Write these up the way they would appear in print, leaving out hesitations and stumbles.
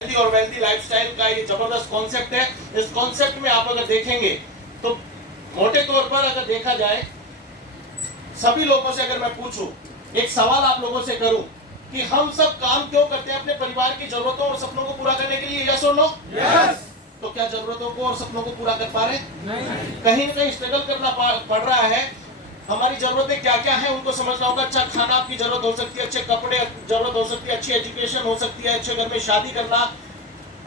और wealthy lifestyle का ये जबरदस्त कॉन्सेप्ट है। इस कॉन्सेप्ट में आप अगर देखेंगे तो मोटे तौर पर अगर देखा जाए, सभी लोगों से अगर मैं पूछूं, एक सवाल आप लोगों से करूं कि हम सब काम क्यों करते हैं अपने परिवार की जरूरतों और सपनों को पूरा करने के लिए, यस और नो? यस। तो क्या जरूरतों को और सपनों को पूरा कर पा रहे? नहीं। कहीं ना कहीं स्ट्रगल करना पड़ रहा है। हमारी जरूरतें क्या क्या है उनको समझना होगा। अच्छा खाना आपकी जरूरत हो सकती है, अच्छे कपड़े जरूरत हो सकती है, अच्छी एजुकेशन हो सकती है, अच्छे घर में शादी करना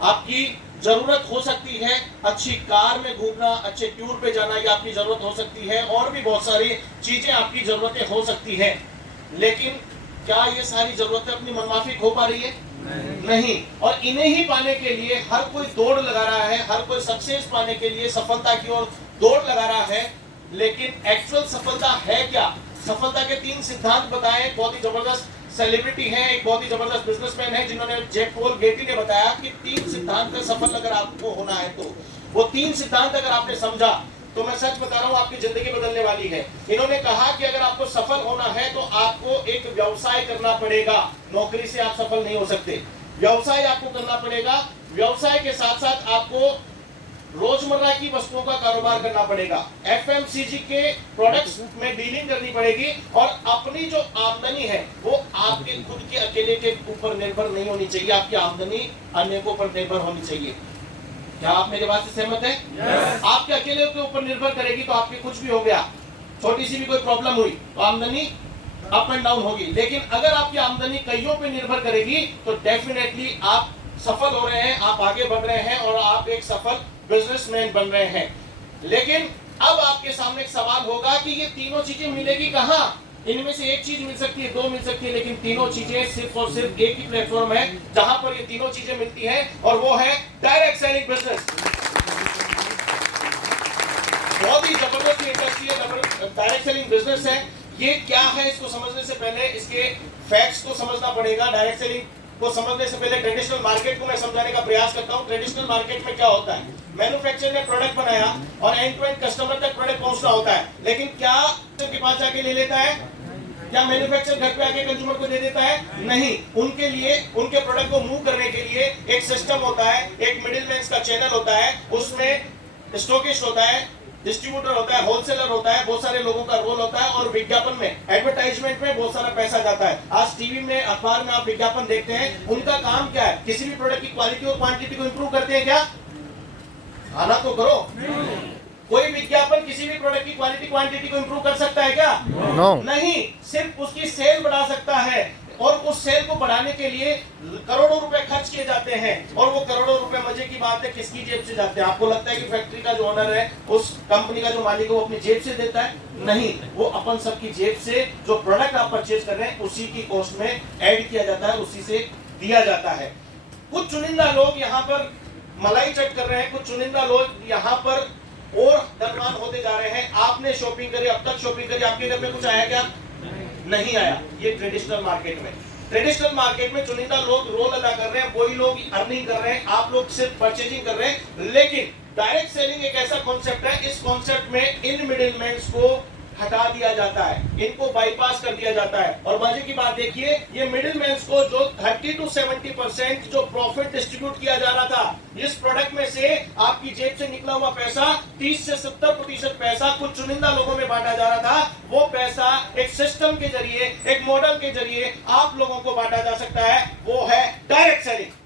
आपकी जरूरत हो सकती है, अच्छी कार में घूमना, अच्छे टूर पे जाना ये आपकी जरूरत हो सकती है, और भी बहुत सारी चीजें आपकी जरूरतें हो सकती है। लेकिन क्या ये सारी जरूरतें अपनी मनमाफिक हो पा रही है? नहीं। और इन्हें ही पाने के लिए हर कोई दौड़ लगा रहा है, हर कोई सक्सेस पाने के लिए सफलता की ओर दौड़ लगा रहा है। लेकिन एक्चुअल सफलता है क्या? सफलता के 3 सिद्धांत बताए। बहुत ही जबरदस्त सेलिब्रिटी है, एक बहुत ही जबरदस्त बिजनेसमैन है जिन्होंने जेफ पॉल गेटी ने बताया कि 3 सिद्धांत का सफल अगर आपको होना है तो वो 3 सिद्धांत अगर आपने समझा तो मैं सच बता रहा हूं आपकी जिंदगी बदलने वाली है। इन्होंने कहा कि अगर आपको सफल होना है तो आपको एक व्यवसाय करना पड़ेगा। नौकरी से आप सफल नहीं हो सकते, व्यवसाय आपको करना पड़ेगा। व्यवसाय के साथ साथ आपको रोजमर्रा की वस्तुओं का कारोबार करना पड़ेगा, एफएमसीजी के प्रोडक्ट्स में डीलिंग करनी पड़ेगी, और अपनी जो आमदनी है वो आपके खुद के अकेले के ऊपर निर्भर नहीं होनी चाहिए। आपकी आमदनी अन्य के ऊपर निर्भर होनी चाहिए। क्या आप मेरे बात से सहमत हैं? yes. आपके अकेले के ऊपर निर्भर करेगी तो आपके कुछ भी हो गया, छोटी सी भी कोई प्रॉब्लम हुई तो आमदनी अप एंड डाउन होगी। लेकिन अगर आपकी आमदनी कईयों पे निर्भर करेगी तो डेफिनेटली आप सफल हो रहे हैं, आप आगे बढ़ रहे हैं और आप एक सफल बिजनेसमैन बन रहे हैं। लेकिन अब आपके सामने एक सवाल होगा कि ये तीनों चीजें मिलेगी कहां? इनमें से एक चीज मिल सकती है, 2 मिल सकती है, लेकिन तीनों चीजें सिर्फ और सिर्फ एक ही प्लेटफॉर्म है जहां पर ये तीनों चीजें मिलती हैं, और वो है डायरेक्ट सेलिंग बिजनेस। बहुत ही जबरदस्त इंडस्ट्री है, डायरेक्ट सेलिंग बिजनेस है। ये क्या है इसको समझने से पहले इसके फैक्ट्स को समझना पड़ेगा। डायरेक्ट सेलिंग को समझने से पहले ट्रेडिशनल मार्केट को मैं समझाने का प्रयास करता हूं। ट्रेडिशनल मार्केट में क्या होता है? मैन्युफैक्चरर ने प्रोडक्ट बनाया और एंड टू एंड कस्टमर तक प्रोडक्ट पहुंचना होता है, लेकिन क्या के पास जाके ले लेता है? क्या मैन्युफैक्चरर घर पे आके कंज्यूमर को दे देता है? नहीं। उनके लिए, उनके प्रोडक्ट को मूव करने के लिए एक सिस्टम होता है, एक मिडिलमैन का चैनल होता है, उसमें स्टॉकिस्ट होता है, डिस्ट्रीब्यूटर होता है, होलसेलर होता है, बहुत सारे लोगों का रोल होता है, और विज्ञापन में, एडवर्टाइजमेंट में बहुत सारा पैसा जाता है। आज टीवी में, अखबार में आप विज्ञापन देखते हैं, उनका काम क्या है? किसी भी प्रोडक्ट की क्वालिटी और क्वांटिटी को इंप्रूव करते हैं क्या? आना तो करो। कोई विज्ञापन किसी भी प्रोडक्ट की क्वालिटी क्वांटिटी को इंप्रूव कर सकता है क्या? नो। नहीं, सिर्फ उसकी सेल बढ़ा सकता है, और उस सेल को बढ़ाने के लिए करोड़ों रुपए खर्च किए जाते हैं, और वो करोड़ों रुपए, मजे की बात है, किसकी जेब से जाते हैं? आपको लगता है कि फैक्ट्री का जो ओनर है, उस कंपनी का जो मालिक है, वो अपनी जेब से देता है? नहीं, वो अपन सबकी जेब से जो प्रोडक्ट आप परचेज कर रहे हैं उसी की कॉस्ट में ऐड किया जाता है, उसी से दिया जाता है। कुछ चुनिंदा लोग यहाँ पर मलाई चट कर रहे हैं, कुछ चुनिंदा लोग यहाँ पर और धनवान होते जा रहे हैं। आपने शॉपिंग करी, अब तक शॉपिंग करी, आपके घर में कुछ आया क्या? नहीं आया। ये ट्रेडिशनल मार्केट में, ट्रेडिशनल मार्केट में चुनिंदा लोग रोल अदा कर रहे हैं, वही लोग अर्निंग कर रहे हैं, आप लोग सिर्फ परचेजिंग कर रहे हैं। लेकिन डायरेक्ट सेलिंग एक ऐसा कॉन्सेप्ट है, इस कॉन्सेप्ट में इन मिडिलमैन को हटा दिया जाता है, इनको बाईपास कर दिया जाता है। और मजे की बात देखिए, ये मिडिलमैन को जो 30 to 70% जो प्रॉफिट डिस्ट्रीब्यूट किया जा रहा था इस प्रोडक्ट में से, आपकी जेब से निकला हुआ पैसा 30 से 70% पैसा कुछ चुनिंदा लोगों में बांटा जा रहा था। वो पैसा एक सिस्टम के जरिए, एक मॉडल के जरिए आप लोगों को बांटा जा सकता है, वो है डायरेक्ट सेलिंग।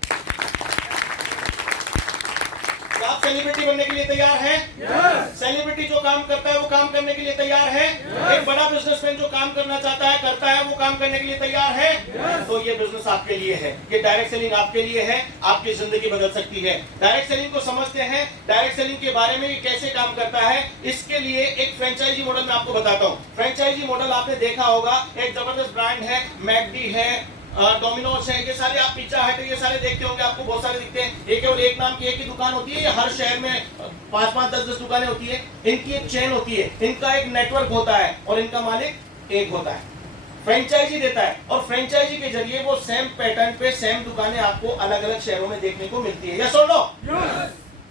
आप सेलिब्रिटी बनने के लिए तैयार हैं? yes. सेलिब्रिटी जो काम करता है वो काम करने के लिए तैयार है? yes. एक बड़ा बिजनेसमैन जो काम करना चाहता है, करता है, वो काम करने के लिए तैयार है? yes. तो ये बिजनेस आपके लिए है, ये डायरेक्ट सेलिंग आपके लिए है, आपकी जिंदगी बदल सकती है। डायरेक्ट सेलिंग को समझते हैं, डायरेक्ट सेलिंग के बारे में ये कैसे काम करता है, इसके लिए एक फ्रेंचाइजी मॉडल मैं आपको बताता हूँ। फ्रेंचाइजी मॉडल आपने देखा होगा, एक जबरदस्त ब्रांड है, मैकडी है, डोमिनोज है, ये सारे, आप पिज्जा हट, ये सारे देखते होंगे, आपको बहुत सारे दिखते हैं। ये केवल एक नाम की एक ही दुकान होती है, ये हर शहर में 5-5, 10-10 दुकानें होती है। इनकी एक चेन होती है, इनका एक नेटवर्क होता है, और इनका मालिक एक होता है, फ्रेंचाइजी देता है। और फ्रेंचाइजी के जरिए वो सेम पैटर्न पे सेम दुकानें आपको अलग अलग शहरों में देखने को मिलती है। यस और नो?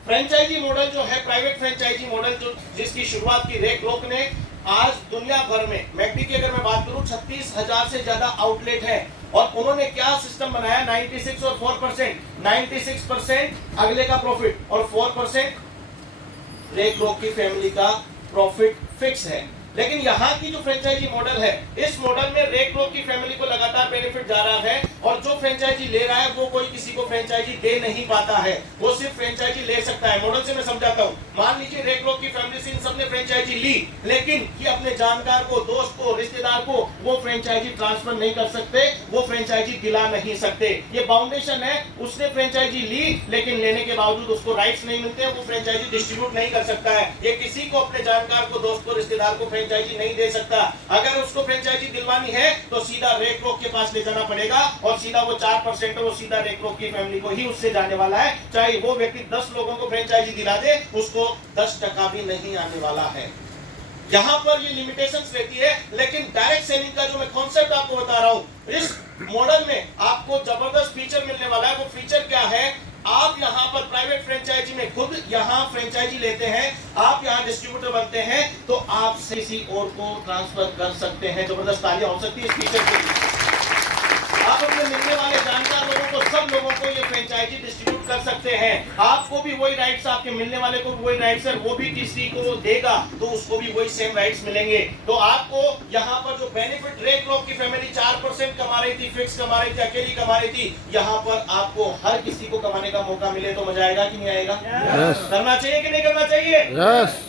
फ्रेंचाइजी मॉडल जो है, प्राइवेट फ्रेंचाइजी मॉडल, जो जिसकी शुरुआत की रेक ने आज दुनिया भर में, मैकडी की अगर मैं बात करूं 36,000 से ज्यादा आउटलेट है, और उन्होंने क्या सिस्टम बनाया, 96 और 4%, 96% अगले का प्रॉफिट और 4% रे क्रोक की फैमिली का प्रॉफिट फिक्स है। लेकिन यहाँ की जो फ्रेंचाइजी मॉडल है, इस मॉडल में रे क्रोक की फैमिली को लगातार बेनिफिट जा रहा है और जो फ्रेंचाइजी ले रहा है वो कोई किसी को फ्रेंचाइजी दे नहीं पाता है, वो सिर्फ फ्रेंचाइजी ले सकता है। मॉडल से मैं समझाता हूँ। मान लीजिए रे क्रोक की फैमिली से इन सबने फ्रेंचाइजी ली, लेकिन ये अपने जानकार को, दोस्त को, रिश्तेदार को वो फ्रेंचाइजी ट्रांसफर नहीं कर सकते, वो फ्रेंचाइजी दिला नहीं सकते। ये बाउंडेशन है। उसने फ्रेंचाइजी ली लेकिन लेने के बावजूद उसको राइट्स नहीं मिलते, वो फ्रेंचाइजी डिस्ट्रीब्यूट नहीं कर सकता है। ये किसी को, अपने जानकार को, दोस्त को, रिश्तेदार को फ्रेंचाइजी नहीं दे सकता। अगर उसको फ्रेंचाइजी दिलवानी है तो सीधा रे क्रोक के पास ले जाना पड़ेगा और सीधा वो 4% वो सीधा रे क्रोक की फैमिली को ही उससे जाने वाला है। चाहे वो व्यक्ति 10 लोगों को फ्रेंचाइजी दिला दे, उसको 10% भी नहीं आने वाला है। यहां पर ये लिमिटेशंस रहती है। लेकिन डायरेक्ट सेलिंग का जो मैं कॉन्सेप्ट आपको बता रहा हूं, इस मॉडल में आपको जबरदस्त फीचर मिलने वाला है। वो फीचर क्या है, आप यहां पर प्राइवेट फ्रेंचाइजी में खुद यहां फ्रेंचाइजी लेते हैं, आप यहां डिस्ट्रीब्यूटर बनते हैं, तो आप किसी और को ट्रांसफर कर सकते हैं। जबरदस्त तालियां हो सकती है इस फीचर के लिए। आप अपने मिलने वाले जानकार लोगों को, सब लोगों को ये फ्रेंचाइजी डिस्ट्रीब्यूट कर सकते हैं। आपको भी वही राइट्स, आपके मिलने वाले को भी वही राइट्स है, वो भी किसी को देगा तो उसको भी वही सेम राइट्स मिलेंगे। तो आपको यहाँ पर जो बेनिफिट रे क्रोक की फैमिली 4% कमा रही थी, फिक्स कमा रही थी, अकेली कमा रही थी, यहाँ पर आपको हर किसी को कमाने का मौका मिले तो मजा आएगा कि नहीं आएगा? करना चाहिए कि नहीं करना चाहिए?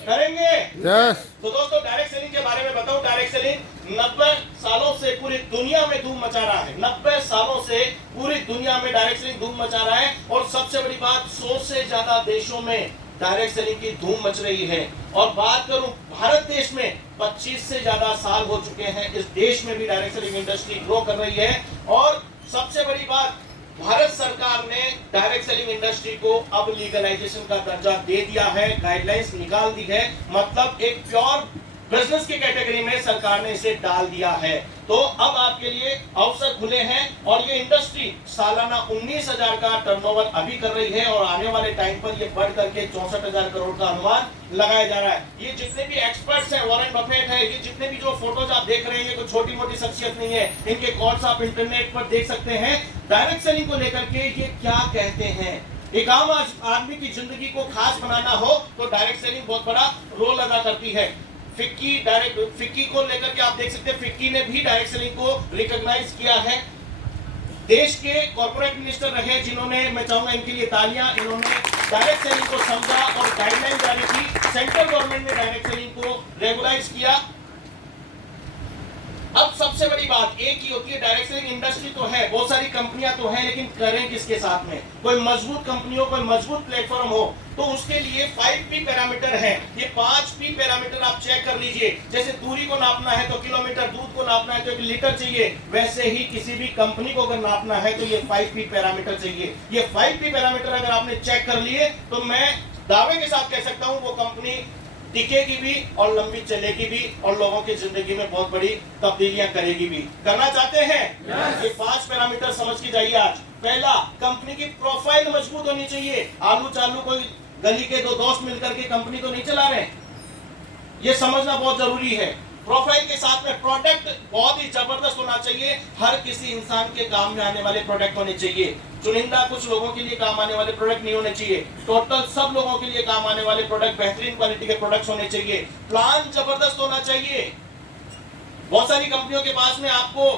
करेंगे। तो दोस्तों, डायरेक्ट सेलिंग के बारे में बताऊं। डायरेक्ट सेलिंग 90 सालों से पूरी दुनिया में धूम मचा रहा है। 90 सालों से पूरी दुनिया में डायरेक्ट सेलिंग धूम मचा रहा है और सबसे बड़ी बात, 100 से ज्यादा देशों में डायरेक्ट सेलिंग की धूम मच रही है। और बात करूं भारत देश में, 25 से ज्यादा साल हो चुके हैं इस देश में भी डायरेक्ट सेलिंग इंडस्ट्री ग्रो कर रही है। और सबसे बड़ी बात, भारत सरकार ने डायरेक्ट सेलिंग इंडस्ट्री को अब लीगलाइजेशन का दर्जा दे दिया है, गाइडलाइंस निकाल दी है। मतलब एक प्योर बिजनेस की कैटेगरी में सरकार ने इसे डाल दिया है। तो अब आपके लिए अवसर खुले हैं और ये इंडस्ट्री सालाना 19,000 का टर्नओवर अभी कर रही है और आने वाले टाइम पर ये बढ़ करके 64,000 करोड़ का अनुमान लगाया जा रहा है। ये जितने भी एक्सपर्ट्स हैं, वॉरेन बफेट है, ये जितने भी जो फोटोज आप देख रहे हैं, ये कोई छोटी मोटी शख्सियत नहीं है। इनके कोट्स आप इंटरनेट पर देख सकते हैं। डायरेक्ट सेलिंग को लेकर के ये क्या कहते हैं। एक आम आदमी की जिंदगी को खास बनाना हो तो डायरेक्ट सेलिंग बहुत बड़ा रोल अदा करती है। फिक्की को लेकर के आप देख सकते हैं, फिक्की ने भी डायरेक्ट सेलिंग को रिकॉग्नाइज किया है। देश के कॉर्पोरेट मिनिस्टर रहे जिन्होंने, मैं चाहूंगा इनके लिए तालियां, इन्होंने डायरेक्ट सेलिंग को समझा और गाइडलाइन जारी की। सेंट्रल गवर्नमेंट ने डायरेक्ट सेलिंग को रेगुलाइज किया। अब सबसे बड़ी बात एक ही होती है, डायरेक्ट सेलिंग इंडस्ट्री तो है, बहुत सारी कंपनियां तो हैं, लेकिन करें किसके साथ में? कोई मजबूत कंपनी हो, कोई मजबूत प्लेटफॉर्म हो, तो उसके लिए 5P पैरामीटर है। ये 5P पैरामीटर आप चेक कर लीजिए। जैसे दूरी को नापना है तो किलोमीटर, दूध को नापना है तो 1 लीटर चाहिए, वैसे ही किसी भी कंपनी को अगर नापना है तो ये 5P पैरामीटर चाहिए। ये 5P पैरामीटर अगर आपने चेक कर लिए तो मैं दावे के साथ कह सकता हूं वो कंपनी टिकेगी भी और लंबी चलेगी भी और लोगों की जिंदगी में बहुत बड़ी तब्दीलियां करेगी भी। करना चाहते हैं? ये 5 पैरामीटर समझ के जाइए आज। पहला, कंपनी की प्रोफाइल मजबूत होनी चाहिए। आलू चालू कोई गली के 2 दोस्त मिलकर के कंपनी तो नहीं चला रहे, ये समझना बहुत जरूरी है। प्रोफाइल के साथ में प्रोडक्ट बहुत ही जबरदस्त होना चाहिए। हर किसी इंसान के काम में आने वाले प्रोडक्ट होने चाहिए। चुनिंदा कुछ लोगों के लिए काम आने वाले प्रोडक्ट नहीं होने चाहिए। टोटल सब लोगों के लिए काम आने वाले प्रोडक्ट, बेहतरीन क्वालिटी के प्रोडक्ट्स होने चाहिए। प्लान जबरदस्त होना चाहिए। बहुत सारी कंपनियों के पास में आपको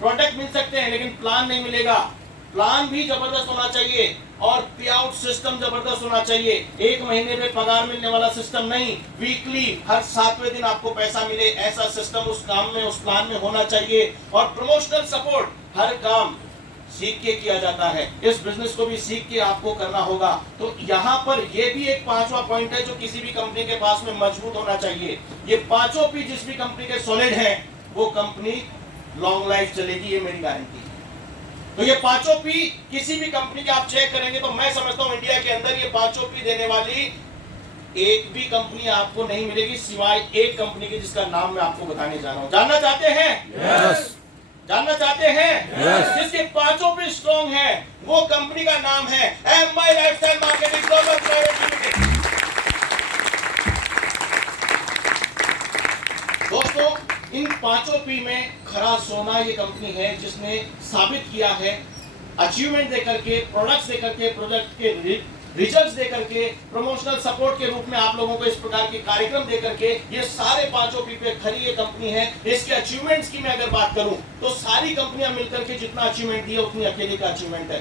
प्रोडक्ट मिल सकते हैं लेकिन प्लान नहीं मिलेगा। प्लान भी जबरदस्त होना चाहिए और पे आउट सिस्टम जबरदस्त होना चाहिए। 1 महीने में पगार मिलने वाला सिस्टम नहीं, वीकली हर 7वें दिन आपको पैसा मिले, ऐसा सिस्टम उस काम में, उस प्लान में होना चाहिए। और प्रमोशनल सपोर्ट, हर काम सीख के किया जाता है, इस बिजनेस को भी सीख के आपको करना होगा। तो यहाँ पर ये भी एक 5वां पॉइंट है जो किसी भी कंपनी के पास में मजबूत होना चाहिए। ये 5 P जिस भी कंपनी के सॉलिड है वो कंपनी लॉन्ग लाइफ चलेगी, ये मेरी गारंटी है। तो ये 5 P किसी भी कंपनी के आप चेक करेंगे तो मैं समझता हूं इंडिया के अंदर ये 5 P देने वाली एक भी कंपनी आपको नहीं मिलेगी, सिवाय एक कंपनी के जिसका नाम मैं आपको बताने जा रहा हूं। जानना चाहते हैं? यस। जानना चाहते हैं? Yes. जिसके 5 P स्ट्रॉन्ग है, वो कंपनी का नाम है MY lifestyle marketing global private limited. दोस्तों, इन पांचों पी में खरा सोना ये कंपनी है जिसने साबित किया है अचीवमेंट देकर के, प्रोडक्ट्स देकर के, प्रोडक्ट के रिजल्ट्स देकर के, प्रमोशनल सपोर्ट के रूप में आप लोगों को इस प्रकार के कार्यक्रम देकर के, ये सारे पांचों पी पे खरी ये कंपनी है। इसके अचीवमेंट्स की मैं अगर बात करूं तो सारी कंपनियां मिलकर के जितना अचीवमेंट दिया उतनी अकेले का अचीवमेंट है,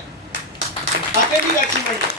अकेली का अचीवमेंट है।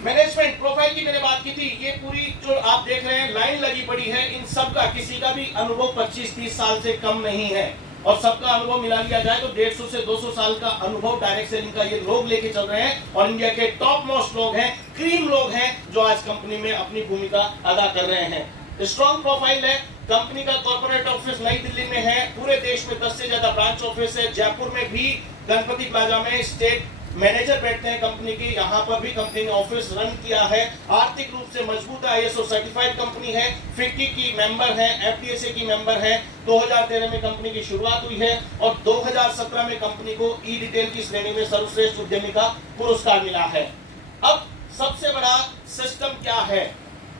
मैनेजमेंट प्रोफाइल की मैंने बात की थी, ये पूरी जो आप देख रहे हैं लाइन लगी पड़ी है, इन सब का किसी का भी अनुभव 25-30 साल से कम नहीं है और सबका अनुभव मिला लिया जाए तो 150 से 200 साल का अनुभव डायरेक्ट सेलिंग का ये लोग लेके चल रहे हैं और इंडिया के टॉप मोस्ट लोग हैं, क्रीम लोग हैं जो आज कंपनी में अपनी भूमिका अदा कर रहे हैं। स्ट्रॉन्ग प्रोफाइल है, कंपनी का कॉर्पोरेट ऑफिस नई दिल्ली में है, पूरे देश में 10 से ज्यादा ब्रांच ऑफिस है, जयपुर में भी गणपति प्लाजा में स्टेट मैनेजर बैठते हैं कंपनी की, यहाँ पर भी कंपनी ने ऑफिस रन किया है। आर्थिक रूप से मजबूत है, ISO सर्टिफाइड कंपनी है, फिक्की की मेंबर है, FDSA की मेंबर है। 2013 में कंपनी की शुरुआत हुई है और 2017 में कंपनी को ई रिटेल की श्रेणी में सर्वश्रेष्ठ उद्यमी का पुरस्कार मिला है। अब सबसे बड़ा सिस्टम क्या है?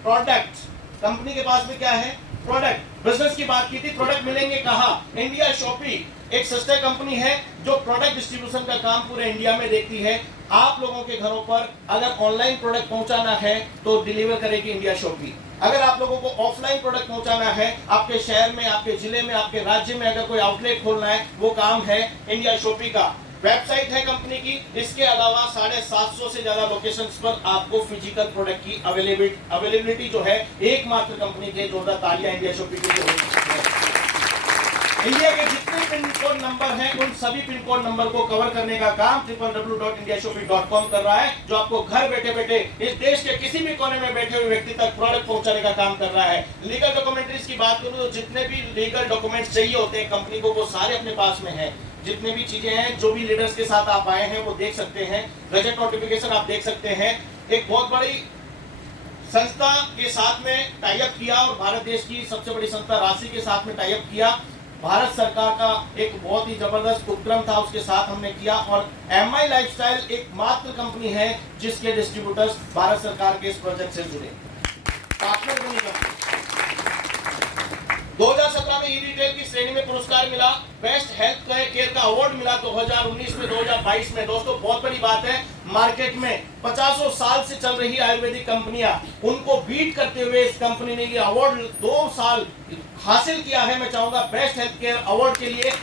प्रोडक्ट। कंपनी के पास में क्या है? प्रोडक्ट। बिजनेस की बात की थी, प्रोडक्ट मिलेंगे कहाँ? इंडिया शॉपी एक सिस्टर कंपनी है जो प्रोडक्ट डिस्ट्रीब्यूशन का काम पूरे इंडिया में देखती है। आप लोगों के घरों पर अगर ऑनलाइन प्रोडक्ट पहुंचाना है तो डिलीवर करेगी इंडिया शॉपी। अगर आप लोगों को ऑफलाइन प्रोडक्ट पहुंचाना है, आपके शहर में, आपके जिले में, आपके राज्य में अगर कोई आउटलेट खोलना है, वो काम है इंडिया शॉपी का। वेबसाइट है कंपनी की, इसके अलावा 750 से ज्यादा लोकेशंस पर आपको फिजिकल प्रोडक्ट की अवेलेबिलिटी जो है एकमात्र कंपनी के जोरदार तालियां इंडिया शॉपी के लिए हो सकती है। इंडिया के जितने पिन कोड नंबर हैं उन सभी पिन कोड नंबर को कवर करने का काम www.indiashopee.com कर रहा है, जो आपको घर बैठे बैठे इस देश के किसी भी कोने में बैठे हुए व्यक्ति तक प्रोडक्ट पहुंचाने का काम कर रहा है। लीगल डॉक्यूमेंट्रीज की बात करूं तो जितने भी लीगल डॉक्यूमेंट्स चाहिए होते हैं कंपनी को, वो सारे अपने पास में है। जितने भी चीजें हैं, जो भी लीडर्स के साथ आप आए हैं वो देख सकते हैं, गजट नोटिफिकेशन आप देख सकते हैं। एक बहुत बड़ी संस्था के साथ में टाई अप किया और भारत देश की सबसे बड़ी संस्था राशि के साथ में टाई अप किया। भारत सरकार का एक बहुत ही जबरदस्त उपक्रम था, उसके साथ हमने किया और MI लाइफस्टाइल एकमात्र कंपनी है जिसके डिस्ट्रीब्यूटर्स भारत सरकार के इस प्रोजेक्ट से जुड़े। पार्टनर बनी कंपनी। 2017 में ई रिटेल की श्रेणी में पुरस्कार मिला, बेस्ट हेल्थ केयर का अवार्ड मिला 2019 में, 2022 में। दोस्तों बहुत बड़ी बात है, मार्केट में 50 साल से चल रही आयुर्वेदिक कंपनियां, उनको बीट करते हुए इस कंपनी ने ये अवार्ड 2 साल हासिल किया है। मैं चाहूंगा बेस्ट हेल्थ केयर अवार्ड के लिए इस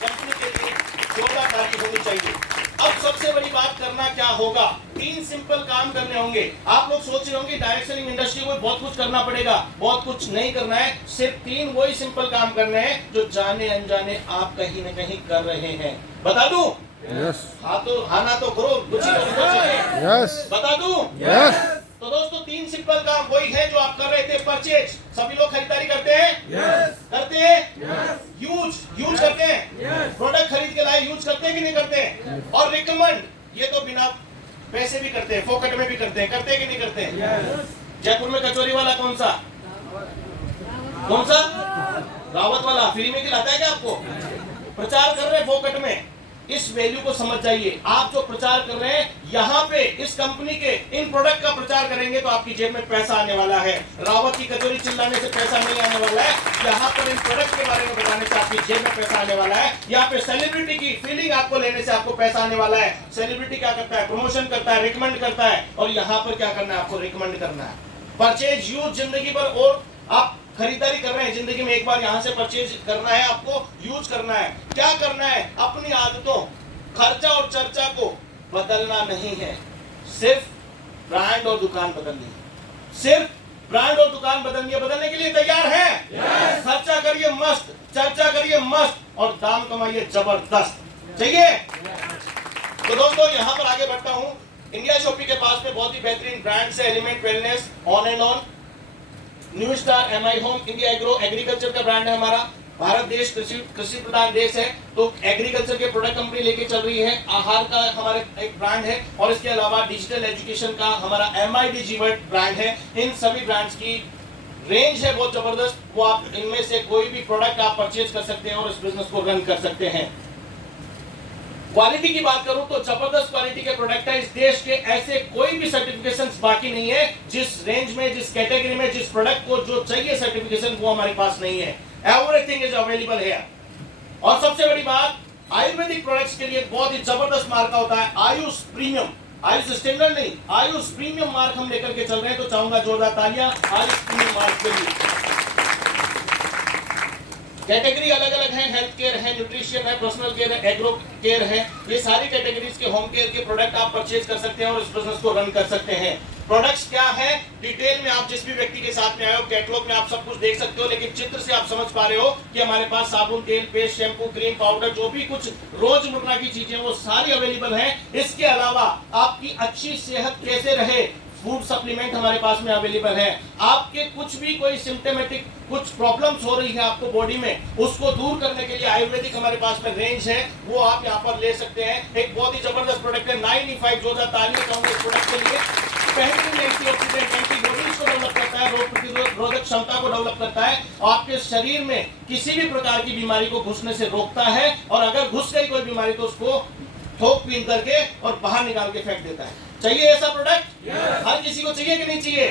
कंपनी के लिए जोरदार ताली होनी चाहिए। अब सबसे बड़ी बात करना क्या होगा? 3 सिंपल काम करने होंगे। आप लोग सोच रहे होंगे डायरेक्ट सेलिंग इंडस्ट्री को बहुत कुछ करना पड़ेगा, बहुत कुछ नहीं करना है, सिर्फ 3 वही सिंपल काम करने हैं जो जाने अनजाने आप कहीं न कहीं कर रहे हैं। बता दूं? यस। हाँ तो हाँ ना तो करो, कुछ ही नहीं। यस। बता दूं? यस। तो दोस्तों 3 सिंपल काम वही है जो आप कर रहे थे। परचेज, सभी लोग खरीदारी करते हैं? यस। करते हैं? यस। यूज करते हैं? यस। प्रोडक्ट खरीद के लाए, यूज करते हैं कि नहीं करते हैं? और रिकमेंड, ये तो बिना पैसे भी करते हैं, फोकट में भी करते हैं कि नहीं करते हैं? यस। जयपुर में कचौरी वाला कौन सा? रावत वाला फ्री में खिलाता है क्या आपको? प्रचार कर रहे हैं फोकट में। इस वैल्यू को समझ जाइए। आप जो प्रचार कर रहे हैं, यहाँ पे इस कंपनी के इन प्रोडक्ट का प्रचार करेंगे तो आपकी जेब में पैसा आने वाला है। रावत की कचौरी चिल्लाने से पैसा नहीं आने वाला है, यहाँ पर इन प्रोडक्ट के बारे में बताने से आपकी जेब में पैसा आने वाला है। यहाँ पे सेलिब्रिटी की फीलिंग आपको लेने से आपको पैसा आने वाला है। सेलिब्रिटी क्या करता है? प्रमोशन करता है, रिकमेंड करता है, और यहाँ पर क्या करना है? आपको रिकमेंड करना है। परचेज, यूज जिंदगी भर, और आप खरीदारी कर रहे हैं, जिंदगी में एक बार यहां से परचेज करना है, आपको यूज करना है। क्या करना है? अपनी आदतों, खर्चा और चर्चा को बदलना नहीं है, सिर्फ ब्रांड और दुकान बदलनी है। सिर्फ ब्रांड और दुकान बदलनी है। बदलने के लिए तैयार हैं? यस। खर्चा करिए मस्त, चर्चा करिए मस्त, और दाम कमाइए जबरदस्त। चाहिए? तो दोस्तों यहां पर आगे बढ़ता हूं। इंडिया शॉपी के पास में बहुत ही बेहतरीन ब्रांड्स है। Element wellness, on and on, new star, MI home, India agro, agriculture का ब्रांड है हमारा। भारत देश कृषि प्रधान देश है, तो एग्रीकल्चर के प्रोडक्ट कंपनी लेके चल रही है। आहार का हमारे एक ब्रांड है, और इसके अलावा डिजिटल एजुकेशन का हमारा MID जीवर्ट ब्रांड है। इन सभी ब्रांड्स की रेंज है बहुत जबरदस्त। वो आप इनमें से कोई भी प्रोडक्ट आप परचेज कर सकते हैं और इस बिजनेस को रन कर सकते हैं। क्वालिटी की बात करूं तो जबरदस्त क्वालिटी के प्रोडक्ट है। इस देश के ऐसे कोई भी सर्टिफिकेशन प्रोडक्ट्स बाकी नहीं है। जिस रेंज में, जिस कैटेगरी में, जिस प्रोडक्ट को जो चाहिए सर्टिफिकेशन, वो हमारे पास नहीं है। Everything is available here. और सबसे बड़ी बात, आयुर्वेदिक प्रोडक्ट्स के लिए बहुत ही जबरदस्त मार्क होता है आयुष प्रीमियम। आयुष स्टैंडर्ड नहीं, आयुष प्रीमियम मार्क हम लेकर के चल रहे हैं। तो चाहूंगा जोरदार तालियां आयुष प्रीमियम मार्क के लिए। कैटेगरी अलग अलग है, हेल्थ केयर है, न्यूट्रिशन है, पर्सनल केयर है, एग्रो केयर है। ये सारी कैटेगरीज के होम केयर के प्रोडक्ट आप परचेज कर सकते हैं और इस बिजनेस को रन कर सकते हैं। प्रोडक्ट्स क्या है, डिटेल में आप जिस भी व्यक्ति के साथ में आए हो, कैटलॉग में आप सब कुछ देख सकते हो, लेकिन चित्र से आप समझ पा रहे हो कि हमारे पास साबुन, तेल, पेस्ट, शैम्पू, क्रीम, पाउडर, जो भी कुछ रोजमर्रा की चीजें वो सारी अवेलेबल हैं। इसके अलावा आपकी अच्छी सेहत कैसे रहे, फूड सप्लीमेंट हमारे पास में अवेलेबल है। आपके कुछ भी कोई सिम्टोमेटिक कुछ प्रॉब्लम्स हो रही है आपको बॉडी में, उसको दूर करने के लिए आयुर्वेदिक हमारे पास में रेंज है, वो आप यहाँ पर ले सकते हैं। एक बहुत ही जबरदस्त प्रोडक्ट है 9E5, जो तालियां चाहूंगा इस प्रोडक्ट के लिए। बेहतरीन एंटीऑक्सीडेंट, एंटीबॉडीज को डेवलप करता है, रोग प्रतिरोधक क्षमता को डेवलप करता है और आपके शरीर में किसी भी प्रकार की बीमारी को घुसने से रोकता है। और अगर घुस गई कोई बीमारी तो उसको ठोक पीन करके और बाहर निकाल के फेंक देता है। चाहिए ऐसा प्रोडक्ट? हर किसी को चाहिए कि नहीं चाहिए?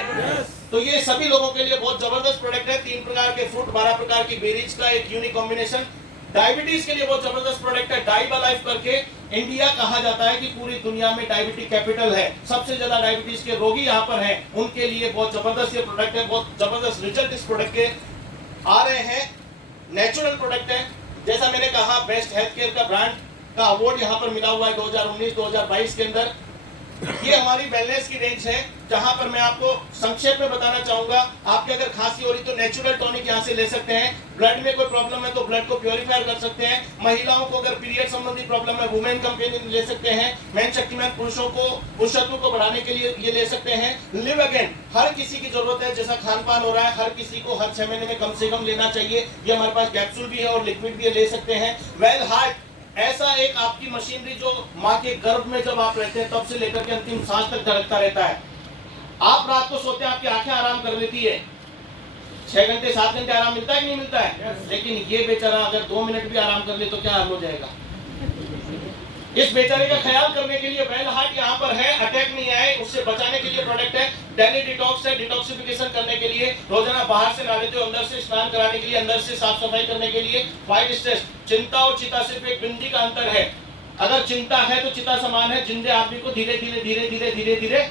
तो ये सभी लोगों के लिए बहुत जबरदस्त प्रोडक्ट है। 3 प्रकार के फ्रूट, 12 प्रकार की बेरीज का एक यूनिक कॉम्बिनेशन। डायबिटीज के लिए बहुत जबरदस्त प्रोडक्ट है। डाइबा लाइफ करके, इंडिया कहा जाता है कि पूरी दुनिया में डायबिटीज कैपिटल है, सबसे ज्यादा डायबिटीज के रोगी यहाँ पर हैं। उनके लिए बहुत जबरदस्त ये प्रोडक्ट है। बहुत जबरदस्त रिजल्ट इस प्रोडक्ट के आ रहे हैं। नेचुरल प्रोडक्ट है, जैसा मैंने कहा बेस्ट हेल्थ केयर का ब्रांड का अवार्ड यहाँ पर मिला हुआ है 2019-2022 के अंदर। ये हमारी वेलनेस की रेंज है, जहां पर मैं आपको संक्षेप में बताना चाहूंगा। आपके अगर खांसी हो रही तो नेचुरल टॉनिक यहाँ से ले सकते हैं। ब्लड में कोई प्रॉब्लम है तो ब्लड को प्योरीफायर कर सकते हैं। महिलाओं को अगर पीरियड संबंधी प्रॉब्लम है, वुमेन कंपेनियन ले सकते हैं। मैन शक्तिमान पुरुषों को पुरुषत्व को बढ़ाने के लिए ये ले सकते हैं। लिव अगेन, हर किसी की जरूरत है, जैसा खान पान हो रहा है, हर किसी को हर 6 महीने में कम से कम लेना चाहिए। ये हमारे पास कैप्सूल भी है और लिक्विड भी ले सकते हैं। वेल हार्ट, ऐसा एक आपकी मशीनरी जो माँ के गर्भ में जब आप रहते हैं तब से लेकर के अंतिम सांस तक धड़कता रहता है। आप रात को सोते हैं, आपकी आंखें आराम कर लेती है, 6 घंटे 7 घंटे आराम मिलता है कि नहीं मिलता है? लेकिन ये बेचारा अगर 2 मिनट भी आराम कर ले तो क्या हाल हो जाएगा। इस बेचारे का ख्याल करने के लिए वेल हार्ट यहाँ पर है, अटैक नहीं आए उससे बचाने के लिए प्रोडक्ट है। डेली डिटॉक्स है, डिटॉक्सिफिकेशन करने के लिए, रोजाना बाहर से नहा लेते हो, अंदर से स्नान कराने के लिए, अंदर से साफ सफाई करने के लिए। फाइट स्ट्रेस, चिंता और चिता सिर्फ एक बिंदी का अंतर है। अगर चिंता है तो चिता समान है, जिंदे आदमी को धीरे धीरे धीरे धीरे धीरे धीरे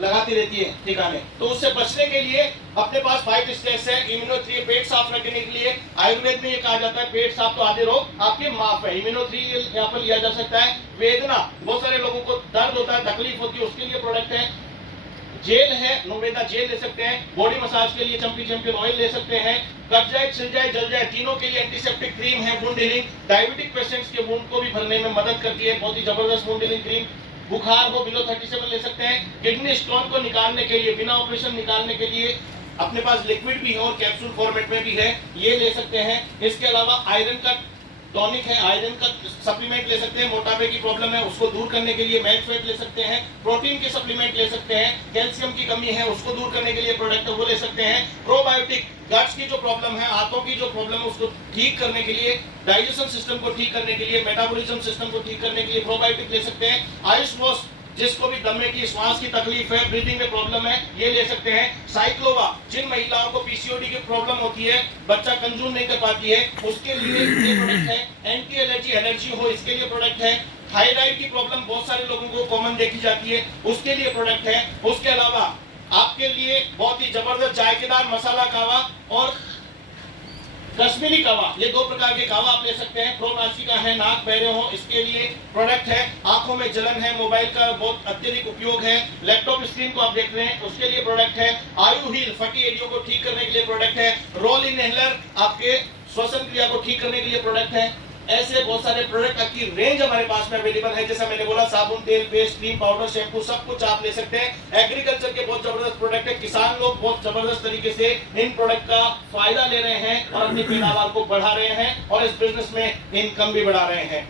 लगाती रहती है ठिकाने। तो उससे बचने के लिए अपने पास फाइट स्ट्रेस है, इम्यूनो3 पेट साफ रखने के लिए। आयुर्वेद में ये कहा जाता है पेट साफ तो आधे रोग आपके माफ है। इम्यूनो3 यहाँ पर लिया जा सकता है। वेदना, बहुत सारे लोगों को दर्द होता है, तकलीफ होती है, उसके लिए प्रोडक्ट है। जेल है, नोवेदा जेल ले सकते हैं। बॉडी मसाज के लिए चंपी चैंपियन ऑयल ले सकते हैं। कट जाए, छिल जाए, जल जाए, तीनों के लिए एंटीसेप्टिक क्रीम है। वुंड हीलिंग, डायबिटिक पेशेंट्स के वुंड को भी भरने में मदद करती है, बहुत ही जबरदस्त वुंड हीलिंग क्रीम। बुखार हो, बिलो 37 ले सकते हैं। किडनी स्टोन को निकालने के लिए, बिना ऑपरेशन निकालने के लिए अपने पास लिक्विड भी है और कैप्सूल फॉर्मेट में भी है, ये ले सकते हैं। इसके अलावा आयरन का टॉनिक है, आयरन का सप्लीमेंट ले सकते हैं। मोटापे की प्रॉब्लम है उसको दूर करने के लिए मैगफेट ले सकते हैं। प्रोटीन के सप्लीमेंट ले सकते हैं। कैल्शियम की कमी है उसको दूर करने के लिए प्रोडक्ट वो ले सकते हैं। प्रोबायोटिक, गट्स की जो प्रॉब्लम है, आंतों की जो प्रॉब्लम है उसको ठीक करने के लिए, डाइजेशन सिस्टम को ठीक करने के लिए, मेटाबॉलिज्म सिस्टम को ठीक करने के लिए प्रोबायोटिक ले सकते हैं। आयुष वॉश, जिसको भी दमे की, श्वास की तकलीफ है, ब्रीदिंग में प्रॉब्लम है, ये ले सकते हैं। साइक्लोवा, जिन महिलाओं को पीसीओडी की प्रॉब्लम होती है, बच्चा कंज्यूम नहीं कर पाती है, उसके लिए ये प्रोडक्ट है। एंटी एलर्जी, एलर्जी हो इसके लिए प्रोडक्ट है। थायराइड की प्रॉब्लम बहुत सारे लोगों को कॉमन देखी जाती है, उसके लिए प्रोडक्ट है। उसके अलावा आपके लिए बहुत ही जबरदस्त जायकेदार मसाला कावा और कश्मीरी कावा, ये 2 प्रकार के कावा आप ले सकते हैं। प्रोनासी का है, नाक बहरे हो इसके लिए प्रोडक्ट है। आंखों में जलन है, मोबाइल का बहुत अत्यधिक उपयोग है, लैपटॉप स्क्रीन को आप देख रहे हैं उसके लिए प्रोडक्ट है। आयु हील, फटी एडियो को ठीक करने के लिए प्रोडक्ट है। रोल इनहेलर, आपके श्वसन क्रिया को ठीक करने के लिए प्रोडक्ट है। ऐसे बहुत सारे प्रोडक्ट की रेंज हमारे पास में अवेलेबल है। जैसा मैंने बोला, साबुन, तेल, पेस्ट, क्रीम, पाउडर, शैम्पू, सब कुछ आप ले सकते हैं। एग्रीकल्चर के बहुत जबरदस्त प्रोडक्ट है। किसान लोग बहुत जबरदस्त तरीके से इन प्रोडक्ट का फायदा ले रहे हैं और अपनी पैदावार को बढ़ा रहे हैं और इस बिजनेस में इनकम भी बढ़ा रहे हैं।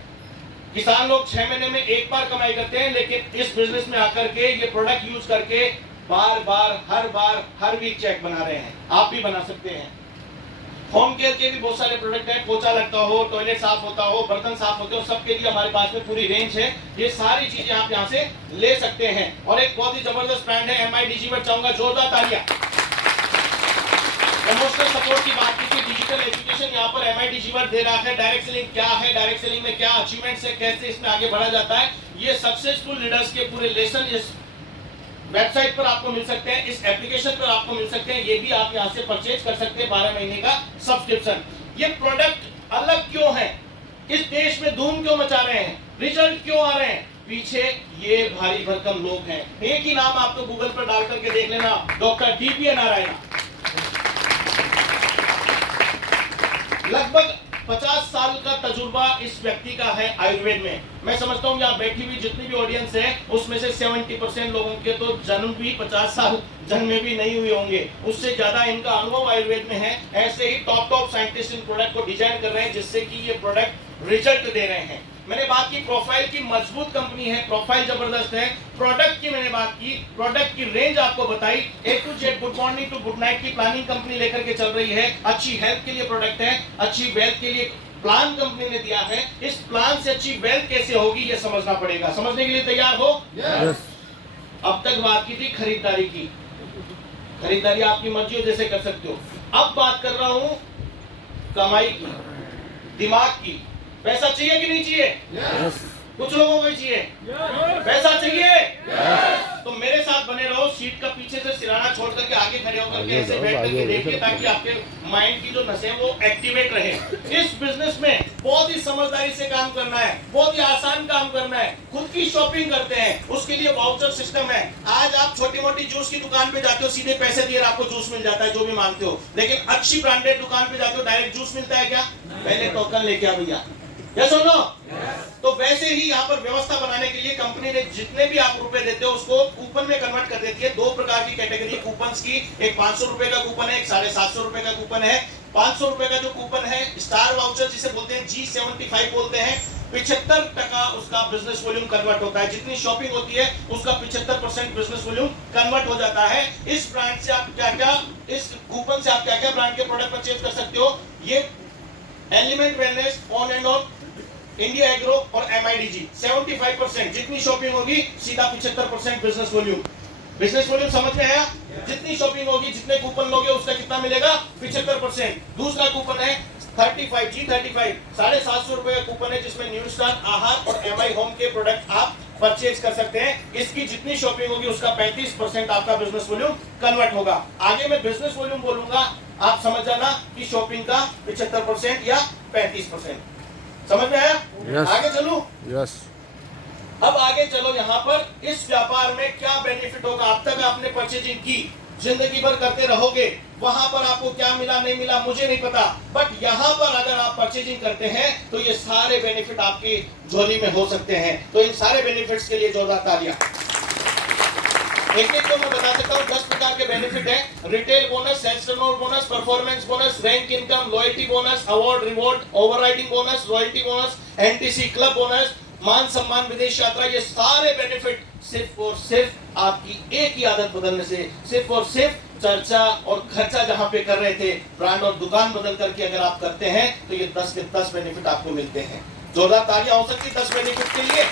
किसान लोग 6 महीने में एक बार कमाई करते हैं, लेकिन इस बिजनेस में आकर के ये प्रोडक्ट यूज करके बार बार, हर वीक चेक बना रहे हैं। आप भी बना सकते हैं। होम केयर के भी बहुत सारे प्रोडक्ट हैं, पोछा लगता हो, टॉयलेट साफ होता हो, बर्तन साफ होते हो, सबके लिए हमारे पास में पूरी रेंज है। ये सारी चीजें आप यहाँ से ले सकते हैं। और एक बहुत ही जबरदस्त ब्रांड है MIDG में, चाहूंगा जोरदार तालियां। इमोशनल सपोर्ट की बात की थी, डिजिटल एजुकेशन यहाँ पर MIDG पर दे रहा है। डायरेक्ट सेलिंग क्या है, डायरेक्ट सेलिंग में क्या अचीवमेंट्स है, कैसे इसमें आगे बढ़ा जाता है, ये सक्सेसफुल लीडर्स के पूरे लेसन इस वेबसाइट पर आपको मिल सकते हैं, इस एप्लीकेशन पर आपको मिल सकते हैं। ये भी आप यहाँ से परचेज कर सकते हैं 12 महीने का सब्सक्रिप्शन। ये प्रोडक्ट अलग क्यों है, इस देश में धूम क्यों मचा रहे हैं, रिजल्ट क्यों आ रहे हैं, पीछे ये भारी भरकम लोग हैं। एक ही नाम आपको गूगल पर डाल करके देख लेना, डॉक्टर DPA नारायण। लगभग 50 साल का तजुर्बा इस व्यक्ति का है आयुर्वेद में। मैं समझता हूँ यहाँ बैठी हुई जितनी भी ऑडियंस है उसमें से 70% लोगों के तो जन्म भी 50 साल जन्मे भी नहीं हुए होंगे, उससे ज्यादा इनका अनुभव आयुर्वेद में है। ऐसे ही टॉप साइंटिस्ट इन प्रोडक्ट को डिजाइन कर रहे हैं जिससे कि ये प्रोडक्ट रिजल्ट दे रहे हैं। मैंने बात की प्रोफाइल की, मजबूत कंपनी है, प्रोफाइल जबरदस्त है। प्रोडक्ट की मैंने बात की, प्रोडक्ट की रेंज आपको बताई, A to Z good morning to good night की प्लानिंग कंपनी लेकर के चल रही है। अच्छी हेल्थ के लिए प्रोडक्ट है, अच्छी वेल्थ के लिए प्लान कंपनी ने दिया है। इस प्लान से अच्छी वेल्थ कैसे होगी ये समझना पड़ेगा। समझने के लिए तैयार हो? यस। अब तक बात की थी खरीदारी की, खरीदारी आपकी मर्जी हो जैसे कर सकते हो। अब बात कर रहा हूं कमाई की, दिमाग की। पैसा चाहिए कि नहीं चाहिए? यस। कुछ लोगों को चाहिए। पैसा चाहिए तो मेरे साथ बने रहो। सीट का पीछे से सिराना छोड़ करके आगे खड़े होकर के ऐसे बैठ करके देखिए ताकि आपके माइंड की जो नसें वो एक्टिवेट रहे। इस बिजनेस में बहुत ही समझदारी से काम करना है, बहुत ही आसान काम करना है। खुद की शॉपिंग करते हैं, उसके लिए वाउचर सिस्टम है। आज आप छोटी मोटी जूस की दुकान पे जाते हो, सीधे पैसे दिए आपको जूस मिल जाता है जो भी मांगते हो। लेकिन अच्छी ब्रांडेड दुकान पे जाते हो, डायरेक्ट जूस मिलता है क्या? पहले टोकन लेके आ भैया, यस और नो? तो वैसे ही यहाँ पर व्यवस्था बनाने के लिए कंपनी ने जितने भी आप रुपए देते हो उसको कूपन में कन्वर्ट कर देती है। दो प्रकार की कैटेगरी कूपन्स की, एक 500 रुपए का कूपन है, एक 750 रुपए का कूपन है। 500 रुपए का जो कूपन है स्टार वाउचर जिसे बोलते हैं, G75 बोलते हैं, 75% उसका बिजनेस वॉल्यूम कन्वर्ट होता है। जितनी शॉपिंग होती है उसका 75% बिजनेस वॉल्यूम कन्वर्ट हो जाता है। इस ब्रांड से आप क्या-क्या, इस कूपन से आप क्या-क्या ब्रांड के प्रोडक्ट परचेज कर सकते हो? ये element wellness, on and on, India agro और MIDG। 75% जितनी शॉपिंग होगी सीधा 75% बिजनेस वॉल्यूम। बिजनेस वॉल्यूम समझ में आया? जितनी शॉपिंग होगी, जितने कूपन लोगे उसका कितना मिलेगा? 75%। दूसरा कूपन है 35 G35, 750 रुपए का कूपन है जिसमें न्यू स्टार, आहार और MI होम के प्रोडक्ट आप परचेज कर सकते हैं। इसकी जितनी शॉपिंग होगी उसका 35% आपका बिजनेस वॉल्यूम कन्वर्ट होगा। आगे मैं बिजनेस वॉल्यूम बोलूंगा, आप समझ जाना कि शॉपिंग का 75% या 35%। समझ में आया? Yes. आगे चलूं? यस। अब आगे चलो। यहाँ पर इस व्यापार में क्या बेनिफिट होगा? अब तक आपने परचेजिंग की, जिंदगी भर करते रहोगे, वहां पर आपको क्या मिला नहीं मिला मुझे नहीं पता, बट यहाँ पर अगर आप परचेजिंग करते हैं तो ये सारे बेनिफिट आपकी झोली में हो सकते हैं। तो इन सारे बेनिफिट्स के लिए जोरदार तालियां। एक एक को मैं बता सकता हूँ। 10 प्रकार के बेनिफिट है। Retail bonus, sales turnover bonus, performance bonus, rank income, loyalty bonus, award reward, overriding bonus, royalty bonus, NTC club bonus, मान सम्मान, विदेश यात्रा। ये सारे बेनिफिट सिर्फ और सिर्फ आपकी एक ही आदत बदलने से, सिर्फ और सिर्फ चर्चा और खर्चा जहां पे कर रहे थे, ब्रांड और दुकान बदल करके अगर आप करते हैं तो ये 10 के 10 बेनिफिट आपको मिलते हैं। जोरदार तालियां हो सकती 10 बेनिफिट के लिए।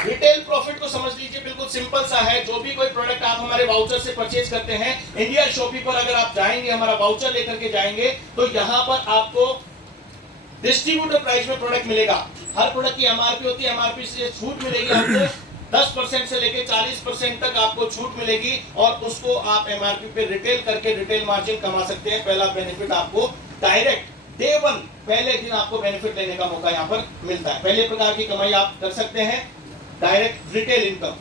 रिटेल प्रॉफिट को समझ लीजिए, बिल्कुल सिंपल सा है। जो भी कोई प्रोडक्ट आप हमारे वाउचर से परचेज करते हैं, इंडिया शॉपी पर अगर आप जाएंगे, हमारा वाउचर लेकर के जाएंगे तो यहाँ पर आपको डिस्ट्रीब्यूटर प्राइस में प्रोडक्ट मिलेगा। हर प्रोडक्ट की MRP होती है, MRP से छूट मिलेगी आपको 10% से लेके 40% तक आपको छूट मिलेगी और उसको आप MRP पे रिटेल करके रिटेल मार्जिन कमा सकते हैं। पहला बेनिफिट आपको डायरेक्ट डे 1 पहले दिन आपको बेनिफिट लेने का मौका यहाँ पर मिलता है। पहले प्रकार की कमाई आप कर सकते हैं, direct retail income.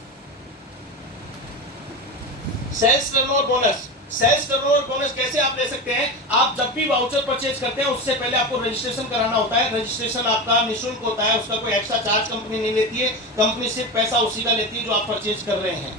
Sales turnover bonus, sales turnover bonus कैसे आप ले सकते हैं? आप जब भी वाउचर परचेज करते हैं उससे पहले आपको रजिस्ट्रेशन कराना होता है। रजिस्ट्रेशन आपका निःशुल्क होता है, उसका कोई एक्स्ट्रा चार्ज कंपनी नहीं लेती है। कंपनी सिर्फ पैसा उसी का लेती है जो आप परचेज कर रहे हैं।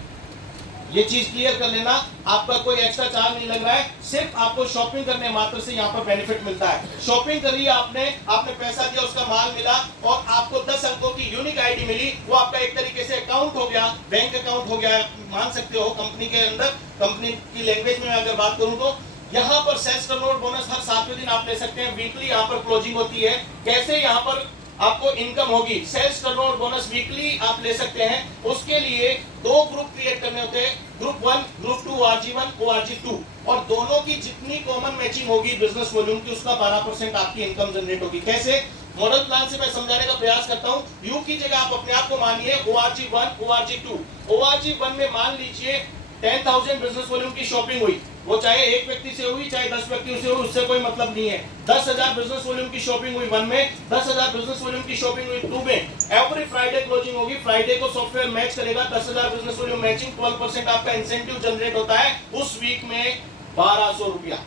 ये चीज क्लियर कर लेना, आपका कोई एक्स्ट्रा चार्ज नहीं लग रहा है, सिर्फ आपको शॉपिंग करने मात्र से यहाँ पर बेनिफिट मिलता है। शॉपिंग करी आपने पैसा दिया, उसका माल मिला और आपको 10 अंकों की यूनिक आईडी मिली, वो आपका एक तरीके से अकाउंट हो गया, बैंक अकाउंट हो गया, मान सकते हो। कंपनी के अंदर, कंपनी की लैंग्वेज में अगर बात करूं तो यहाँ पर सेल्स टर्नओवर बोनस हर 7वें दिन आप ले सकते हैं। वीकली यहाँ पर क्लोजिंग होती है। कैसे यहाँ पर आपको इनकम होगी? सेल्स टर्नओवर बोनस वीकली आप ले सकते हैं। उसके लिए 2 ग्रुप क्रिएट करने होते हैं, ग्रुप 1, ग्रुप 2, ORG1, ORG2, और दोनों की जितनी कॉमन मैचिंग होगी बिजनेस वॉल्यूम की, उसका 12% आपकी इनकम जनरेट होगी। कैसे? मॉडल प्लान से मैं समझाने का प्रयास करता हूं। यू की जगह आप अपने आप को मानिए ORG1, ORG2। ORG1 में मान लीजिए 10,000 बिजनेस वॉल्यूम की शॉपिंग हुई, वो चाहे एक व्यक्ति से हुई चाहे 10 व्यक्ति से हुई, उससे कोई मतलब नहीं है। 10,000 बिजनेस वॉल्यूम की शॉपिंग हुई 1 में, 10,000 बिजनेस वॉल्यूम की शॉपिंग हुई 2 में। एवरी फ्राइडे क्लोजिंग होगी, फ्राइडे को सॉफ्टवेयर मैच करेगा, 10,000 बिजनेस वॉल्यूम मैचिंग, 12% आपका इंसेंटिव जनरेट होता है उस वीक में 1200 रुपया।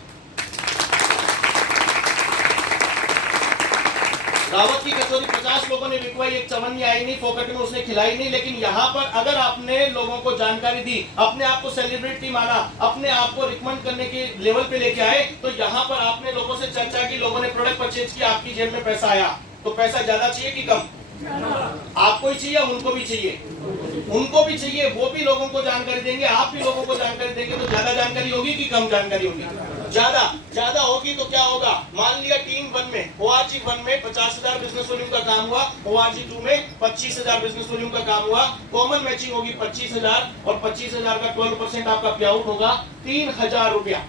दावत की कचौरी 50 लोगों ने बिकवाई, एक चवन्नी आई नहीं, फोकट में उसने खिलाई नहीं। लेकिन यहाँ पर अगर आपने लोगों को जानकारी दी, अपने आप को सेलिब्रिटी माना, अपने आप को रिकमेंड करने के लेवल पे लेके आए, तो यहाँ पर आपने लोगों से चर्चा की, लोगों ने प्रोडक्ट परचेज किया, आपकी जेब में पैसा आया। तो पैसा ज्यादा चाहिए कि कम? आपको ही चाहिए, उनको भी चाहिए, उनको भी चाहिए। वो भी लोगों को जानकारी देंगे, आप भी लोगों को जानकारी देंगे। तो ज्यादा जानकारी होगी कि कम जानकारी होगी? ज्यादा होगी। तो क्या होगा? मान लिया टीम 1 में, ORG1 में 50,000 बिजनेस वॉल्यूम का काम हुआ, ORG2 में 25,000 बिजनेस वॉल्यूम का काम हुआ। कॉमन मैचिंग होगी 25,000, और 25,000 का 12% आपका पे आउट होगा 3,000 रुपया।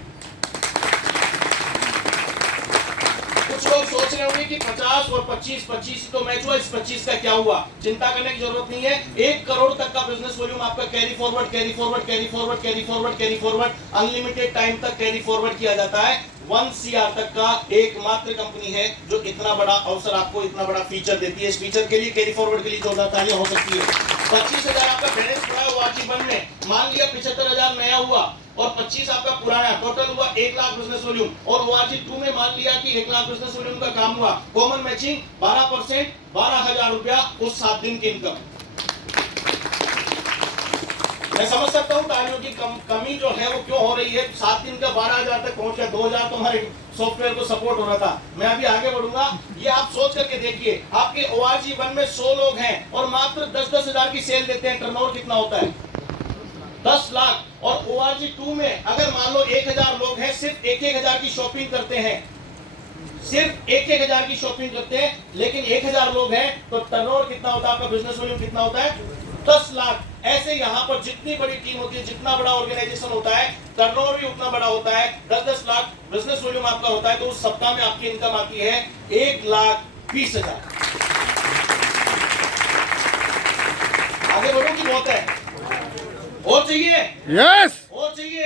कुछ लोग सोच रहे होंगे कि 50 और 25 तो मैच हुआ, इस 25 का क्या हुआ? चिंता करने की जरूरत नहीं है। 1 करोड़ तक का बिजनेस वॉल्यूम आपका carry forward, carry forward, carry forward, carry forward, carry forward, unlimited time तक कैरी फॉरवर्ड किया जाता है। 1 CR तक का एकमात्र कंपनी है जो इतना बड़ा अवसर आपको, इतना बड़ा फीचर देती है। इस फीचर के लिए, कैरी फॉरवर्ड के लिए जोरदार तालियां हो सकती है। 25,000 आपका बैलेंस पड़ा है ORG1 में, मान लिया 75,000 नया हुआ और 25 आपका पुराना, टोटल हुआ 1 लाख बिजनेस वॉल्यूम। और ORG2 में मान लिया कि 1 लाख बिजनेस वॉल्यूम का काम हुआ, कॉमन मैचिंग 12%, 12,000 रुपया उस 7 दिन की इनकम। मैं समझ सकता हूं तालियों की कमी जो है वो क्यों हो रही है। 7 दिन का 12,000 तक पहुंच गया, 2,000 तो हमारे सॉफ्टवेयर को सपोर्ट हो रहा था। मैं अभी आगे बढ़ूंगा। ये आप सोच करके देखिए, आपके ORG1 में 100 लोग हैं और मात्र 10-10 हजार की सेल देते हैं, टर्नओवर कितना होता है? 10 लाख। और ORG2 में अगर मान लो 1,000 लोग हैं, सिर्फ 1,000 की शॉपिंग करते हैं, सिर्फ 1,000 की शॉपिंग करते हैं, लेकिन 1,000 लोग हैं तो टर्नओवर कितना होता है? आपका बिजनेस वॉल्यूम कितना होता है? 10 लाख। ऐसे यहाँ पर जितनी बड़ी टीम होती है, जितना बड़ा ऑर्गेनाइजेशन होता है, टर्नओवर भी उतना बड़ा होता है। 10-10 लाख बिजनेस वॉल्यूम आपका होता है, तो उस सप्ताह में आपकी इनकम आती है 1,20,000। आगे बढ़ो कि बहुत है? और चाहिए? यस। और चाहिए?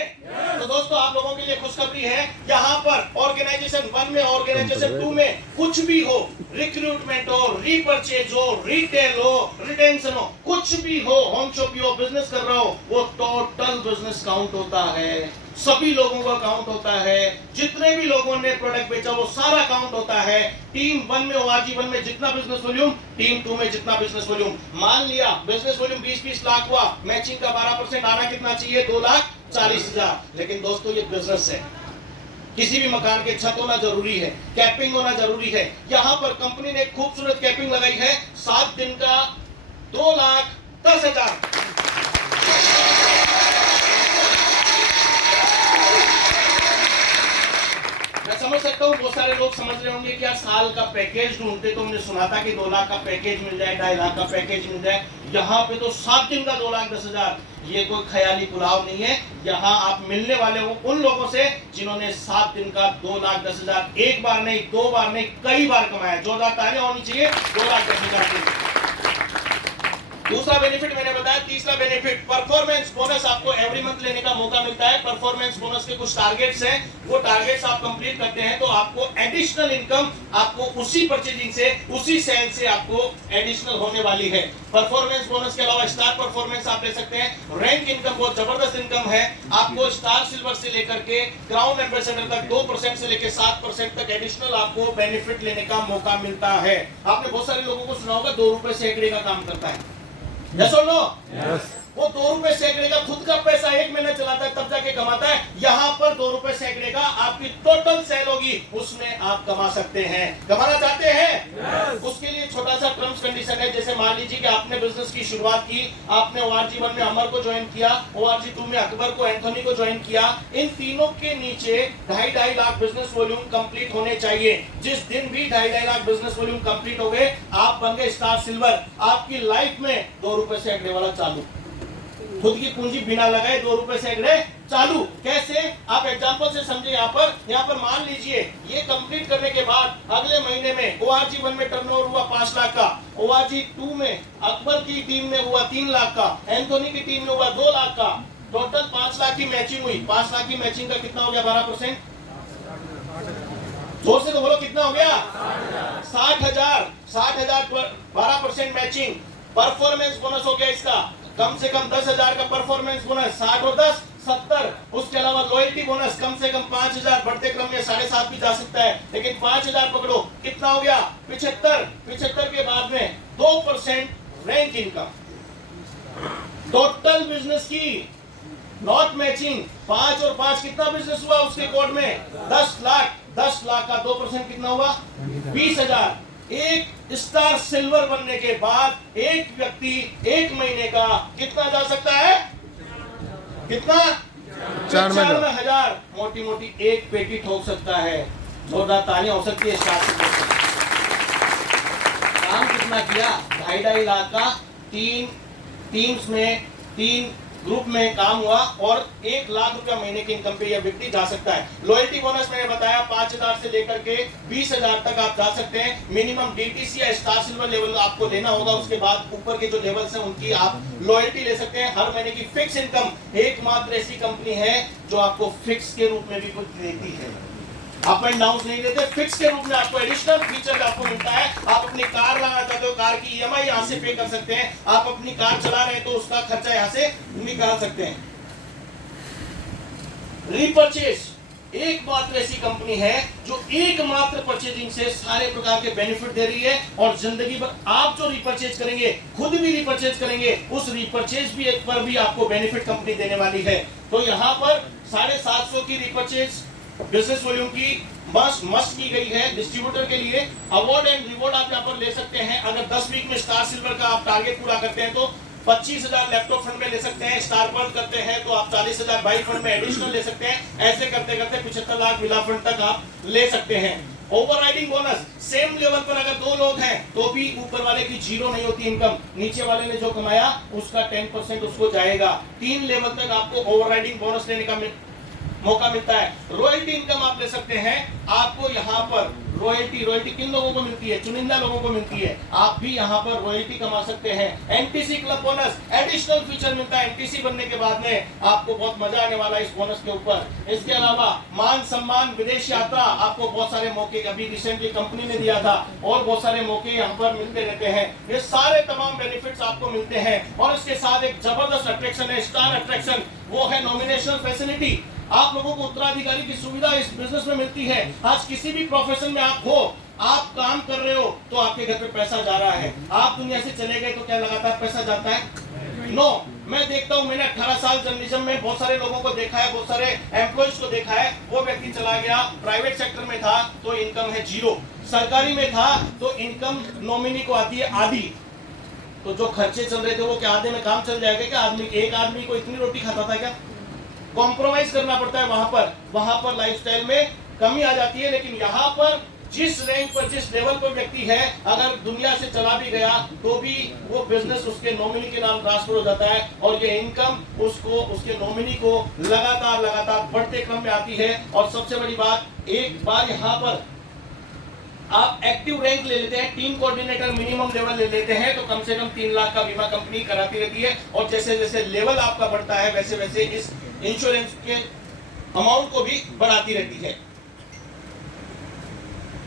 तो दोस्तों आप लोगों के लिए खुशखबरी है, यहाँ पर ऑर्गेनाइजेशन 1 में, ऑर्गेनाइजेशन 2 में कुछ भी हो, रिक्रूटमेंट हो, रीपरचेज हो, रिटेल हो, रिटेंशन हो, कुछ भी हो, होम शॉप हो, बिजनेस कर रहा हो, वो टोटल बिजनेस काउंट होता है। सभी लोगों का काउंट होता है। जितने भी लोगों ने प्रोडक्ट बेचा वो सारा काउंट होता है। टीम 1 में, ORG1 में जितना बिजनेस वॉल्यूम, टीम 2 में जितना बिजनेस वॉल्यूम। मान लिया बिजनेस वॉल्यूम 20-20 लाख हुआ, मैचिंग का 12% आना कितना चाहिए? 2,40,000। लेकिन दोस्तों ये बिजनेस है, किसी भी मकान के छत होना जरूरी है, कैपिंग होना जरूरी है। यहाँ पर कंपनी ने खूबसूरत कैपिंग लगाई है, 7 दिन का 2,10,000। मैं समझ सकता हूँ बहुत सारे लोग समझ रहे होंगे कि यार साल का पैकेज ढूंढते, तो हमने सुना था कि 2 लाख का पैकेज मिल जाए, 2.5 लाख का पैकेज मिल जाए। यहाँ पे तो 7 दिन का 2,10,000, ये कोई ख्याली पुलाव नहीं है। यहाँ आप मिलने वाले हो उन लोगों से जिन्होंने 7 दिन का 2,10,000 एक बार नहीं, 2 बार नहीं, कई बार कमाया। जोरदार तालियां होनी चाहिए 2,10,000 की। दूसरा बेनिफिट मैंने बताया। तीसरा बेनिफिट परफॉर्मेंस बोनस, आपको एवरी मंथ लेने का मौका मिलता है। परफॉर्मेंस बोनस के कुछ टारगेट्स हैं, वो टारगेट्स आप कंप्लीट करते हैं तो आपको एडिशनल इनकम, आपको उसी परचेजिंग से, उसी सेल से आपको एडिशनल होने वाली है। परफॉर्मेंस बोनस के अलावा स्टार परफॉर्मेंस आप ले सकते हैं। रैंक इनकम बहुत जबरदस्त इनकम है, आपको स्टार सिल्वर से लेकर के क्राउन एम्बेसडर तक 2% से लेकर 7% तक एडिशनल आपको बेनिफिट लेने का मौका मिलता है। आपने बहुत सारे लोगों को सुना होगा 2 रुपए से 1 का काम करता है। Yes or no? Yes. वो 2 रुपए सैकड़े का खुद का पैसा 1 महीना चलाता है तब जाके कमाता है। यहाँ पर 2 रुपए सैकड़े का आपकी टोटल सेल होगी, उसमें आप कमा सकते हैं। कमाना चाहते हैं? उसके लिए छोटा सा टर्म्स कंडीशन है। जैसे मान लीजिए कि आपने बिजनेस की शुरुआत की, आपने ORG 1 में अमर को ज्वाइन किया, ORG 2 में अकबर को, एंथोनी को ज्वाइन किया। इन तीनों के नीचे 2.5 लाख बिजनेस वॉल्यूम कंप्लीट होने चाहिए। जिस दिन भी 2.5 लाख बिजनेस वॉल्यूम कंप्लीट हो गए, आप बन गए स्टार सिल्वर। आपकी लाइफ में 2 रुपए सैकड़े वाला चालू, खुद की पूंजी बिना लगाए 2 रुपए सैकड़े चालू। कैसे? आप एग्जांपल से समझे। यहाँ पर मान लीजिए ये कंप्लीट करने के बाद अगले महीने में ORG 1 में टर्नओवर हुआ 5 लाख का, ORG 2 में अकबर की टीम में हुआ 3 लाख का, एंथोनी की टीम में हुआ 2 लाख का, टोटल 5 लाख की मैचिंग हुई। 5 लाख की मैचिंग का कितना हो गया? 12%। जोर से तो बोलो, कितना हो गया? 60,000। 60,000 पर 12% मैचिंग। परफॉर्मेंस बोनस हो गया इसका कम से कम 10,000 का परफॉर्मेंस बोनस। 60 और 10 70। उसके अलावा लॉयल्टी बोनस कम से कम 5,000, बढ़ते क्रम में 7.5 भी जा सकता है, लेकिन 5,000 पकड़ो। कितना हो गया? 75। 75 के बाद में 2% रैंक इनकम। टोटल बिजनेस की नॉट मैचिंग 5 और 5 कितना बिजनेस हुआ उसके कोड में? 10 लाख। 10 लाख का 2% कितना हुआ? 20,000। एक स्टार सिल्वर बनने के बाद एक व्यक्ति 1 महीने का कितना जा सकता है? कितना? 95,000 मोटी मोटी एक पेटी ठोक सकता है। जोरदार तालियां हो सकती है स्टार सिल्वर। काम कितना किया? 2.5 लाख का 3 टीम्स में 3 ग्रुप में काम हुआ और 1 लाख रुपया महीने की इनकम पे यह व्यक्ति जा सकता है। लॉयल्टी बोनस मैंने बताया 5,000 से लेकर के 20,000 तक आप जा सकते हैं। मिनिमम DTC या स्टार सिल्वर लेवल आपको लेना होगा। उसके बाद ऊपर के जो लेवल्स हैं उनकी आप लॉयल्टी ले सकते हैं। हर महीने की फिक्स इनकम एकमात्र ऐसी कंपनी है जो आपको फिक्स के रूप में भी कुछ देती है। अप एंड डाउन नहीं देते, फिक्स के रूप में आपको एडिशनल फीचर आपको मिलता है। आप अपनी कार लाना चाहते हो, कार की EMI यहाँ से पे कर सकते हैं। आप अपनी कार चला रहे हैं तो उसका खर्चा यहाँ से निकाल सकते हैं। रीपरचेज एकमात्र ऐसी कंपनी है जो एकमात्र परचेजिंग से सारे प्रकार के बेनिफिट दे रही है और जिंदगी भर आप जो रिपर्चेज करेंगे, खुद भी रिपर्चेज करेंगे, उस रिपर्चेज भी एक पर भी आपको बेनिफिट कंपनी देने वाली है। तो यहाँ पर 750 की रिपर्चेज बिजनेस वॉल्यूम की मस्ट की गई है। डिस्ट्रीब्यूटर के लिए अवार्ड एंड रिवॉर्ड आप यहाँ पर ले सकते हैं। अगर 10 वीक में स्टार सिल्वर का आप टारगेट पूरा करते हैं तो 25,000 लैपटॉप फंड में ले सकते हैं। स्टार पर्ल करते हैं तो आप 40,000 बाई फंड में एडिशनल ले सकते हैं। ऐसे करते करते 75 लाख विला फंड तक आप ले सकते हैं। ओवरराइडिंग बोनस सेम लेवल पर अगर 2 लोग हैं तो भी ऊपर वाले की 0 नहीं होती इनकम, नीचे वाले ने जो कमाया उसका 10% उसको जाएगा। 3 लेवल तक आपको ओवरराइडिंग बोनस लेने का मौका मिलता है। रॉयल्टी इनकम आप ले सकते हैं। आपको यहाँ पर रॉयल्टी किन लोगों को मिलती है? चुनिंदा लोगों को मिलती है। आप भी यहाँ पर रॉयल्टी कमा सकते हैं। NTC club bonus additional feature मिलता है। NTC बनने के बाद में आपको बहुत मजा आने वाला है इस बोनस के ऊपर। इसके अलावा मान सम्मान, विदेश यात्रा, आपको बहुत सारे मौके अभी रिसेंटली कंपनी ने दिया था और बहुत सारे मौके यहाँ पर मिलते रहते हैं। ये सारे तमाम बेनिफिट्स आपको मिलते हैं और इसके साथ एक जबरदस्त अट्रैक्शन है, स्टार अट्रैक्शन, वो है नॉमिनेशन फैसिलिटी। आप लोगों को उत्तराधिकारी की सुविधा इस बिजनेस में मिलती है। आज किसी भी प्रोफेशन में आप हो, आप काम कर रहे हो तो आपके घर पे पैसा जा रहा है। आप दुनिया से चले गए तो क्या लगातार पैसा जाता है? नो। मैं देखता हूं, मैंने 18 साल जर्नलिज्म में बहुत सारे लोगों को देखा है, बहुत सारे एम्प्लॉइज को देखा है। वो व्यक्ति चला गया, प्राइवेट सेक्टर में था तो इनकम है 0, सरकारी में था तो इनकम नॉमिनी को आती है आधी। तो जो खर्चे चल रहे थे वो क्या आधे में काम चल जाएगा क्या? एक आदमी को इतनी रोटी खाता था क्या? कॉम्प्रोमाइज करना पड़ता है वहां पर लाइफस्टाइल में कमी आ जाती है। लेकिन यहाँ पर जिस रैंक पर, जिस लेवल पर व्यक्ति है, अगर दुनिया से चला भी गया तो भी वो बिजनेस उसके नॉमिनी के नाम ट्रांसफर हो जाता है और ये इनकम उसको, उसके नॉमिनी को लगातार बढ़ते क्रम में आती है। और सबसे बड़ी बात, एक बार यहाँ पर आप एक्टिव रैंक ले लेते हैं, टीम कोऑर्डिनेटर मिनिमम लेवल ले लेते हैं तो कम से कम 3 लाख का बीमा कंपनी कराती रहती है। और जैसे जैसे लेवल आपका बढ़ता है वैसे वैसे इस इंश्योरेंस के अमाउंट को भी बढ़ाती रहती है।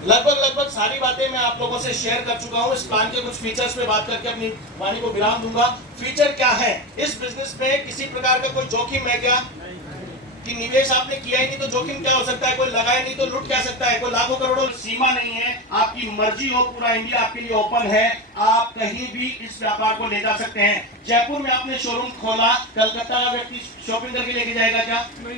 लगभग सारी बातें मैं आप लोगों से शेयर कर चुका हूं। इस प्लान के कुछ फीचर्स पे बात करके अपनी वाणी को विराम दूंगा। फीचर क्या है इस बिजनेस में? किसी प्रकार का कोई जोखिम है क्या? कि निवेश आपने किया ही नहीं तो जोखिम क्या हो सकता है, कोई लगाया नहीं तो लूट क्या सकता है, कोई लाखों करोड़ों सीमा नहीं है, आपकी मर्जी हो, पूरा इंडिया आपके लिए ओपन है, आप कहीं भी इस व्यापार को ले जा सकते हैं। जयपुर में आपने शोरूम खोला, कलकत्ता का व्यक्ति शॉपिंग करके लेके जाएगा क्या,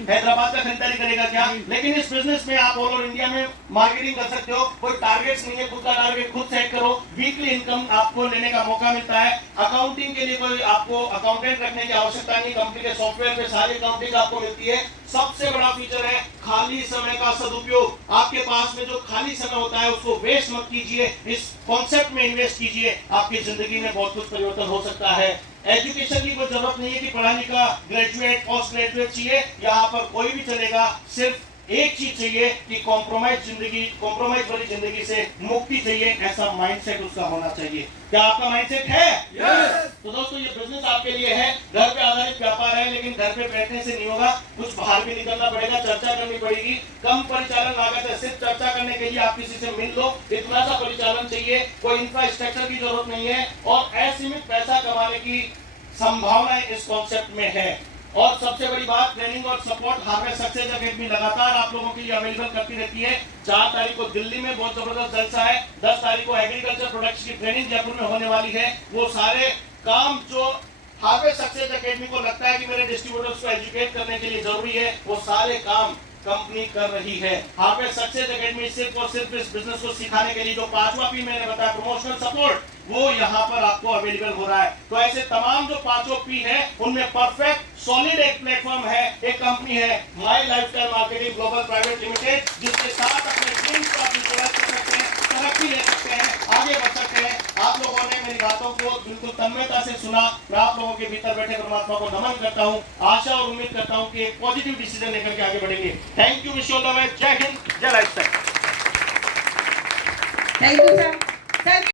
हैदराबाद का खरीदारी करेगा क्या? लेकिन इस बिजनेस में आप ऑल ओवर इंडिया में मार्केटिंग कर सकते हो, कोई टारगेट्स नहीं है, खुद का टारगेट खुद सेट करो, वीकली इनकम आपको लेने का मौका मिलता है। अकाउंटिंग के लिए कोई आपको अकाउंटेंट रखने की आवश्यकता नहीं, कंपनी के सॉफ्टवेयर पे सारी अकाउंटिंग आपको मिलती है। सबसे बड़ा फीचर है खाली समय का सदुपयोग। आपके पास में जो खाली समय होता है उसको वेस्ट मत कीजिए, इस कॉन्सेप्ट में इन्वेस्ट कीजिए, आपकी जिंदगी में बहुत कुछ परिवर्तन हो सकता है। एजुकेशन की कोई जरूरत नहीं है कि पढ़ा लिखा ग्रेजुएट पोस्ट ग्रेजुएट चाहिए, यहाँ पर कोई भी चलेगा, सिर्फ एक चीज चाहिए कि कॉम्प्रोमाइज वाली जिंदगी से मुक्ति चाहिए, ऐसा माइंडसेट उसका होना चाहिए। क्या आपका माइंडसेट है? यस। तो दोस्तों ये बिजनेस आपके लिए है, घर पे आधारित व्यापार है, लेकिन घर पे बैठने से नहीं होगा, कुछ बाहर भी निकलना पड़ेगा, चर्चा करनी पड़ेगी। कम परिचालन लागत है, सिर्फ चर्चा करने के लिए आप किसी से मिल लो, इतना सा परिचालन चाहिए, कोई इंफ्रास्ट्रक्चर की जरूरत नहीं है, और असीमित पैसा कमाने की संभावना इस कॉन्सेप्ट में है। और सबसे बड़ी बात, ट्रेनिंग और सपोर्ट हार्वेस्ट सक्सेस अकेडमी लगातार आप लोगों के लिए अवेलेबल करती रहती है। 4 तारीख को दिल्ली में बहुत जबरदस्त जलसा है, 10 तारीख को एग्रीकल्चर प्रोडक्ट्स की ट्रेनिंग जयपुर में होने वाली है। वो सारे काम जो हार्वेस्ट सक्सेस अकेडमी को लगता है कि मेरे डिस्ट्रीब्यूटर्स को एजुकेट करने के लिए जरूरी है, वो सारे काम कंपनी कर रही है। हार्वेस्ट सक्सेस अकेडमी सिर्फ और सिर्फ इस बिजनेस को सिखाने के लिए जो 5वां पी मैंने बताया, प्रमोशनल सपोर्ट, वो यहाँ पर आपको अवेलेबल हो रहा है। तो ऐसे तमाम जो 5 पी है, उनमें परफेक्ट सॉलिड एक प्लेटफॉर्म है, एक कंपनी है my lifestyle marketing global private limited, जिसके साथ अपने ड्रीम्स को आप रियलाइज कर सकते हैं, तरक्की ले सकते हैं, आगे बढ़ सकते हैं। आप लोगों ने मेरी बातों को बिल्कुल तन्मयता से सुना, मैं आप लोगों के भीतर बैठे परमात्मा को नमन करता हूँ, आशा और उम्मीद करता हूँ कि एक पॉजिटिव डिसीजन लेकर के आगे बढ़ेंगे। Thank you, wish you all the best, जय हिंद, जय लाइफस्टाइल। Thank you sir.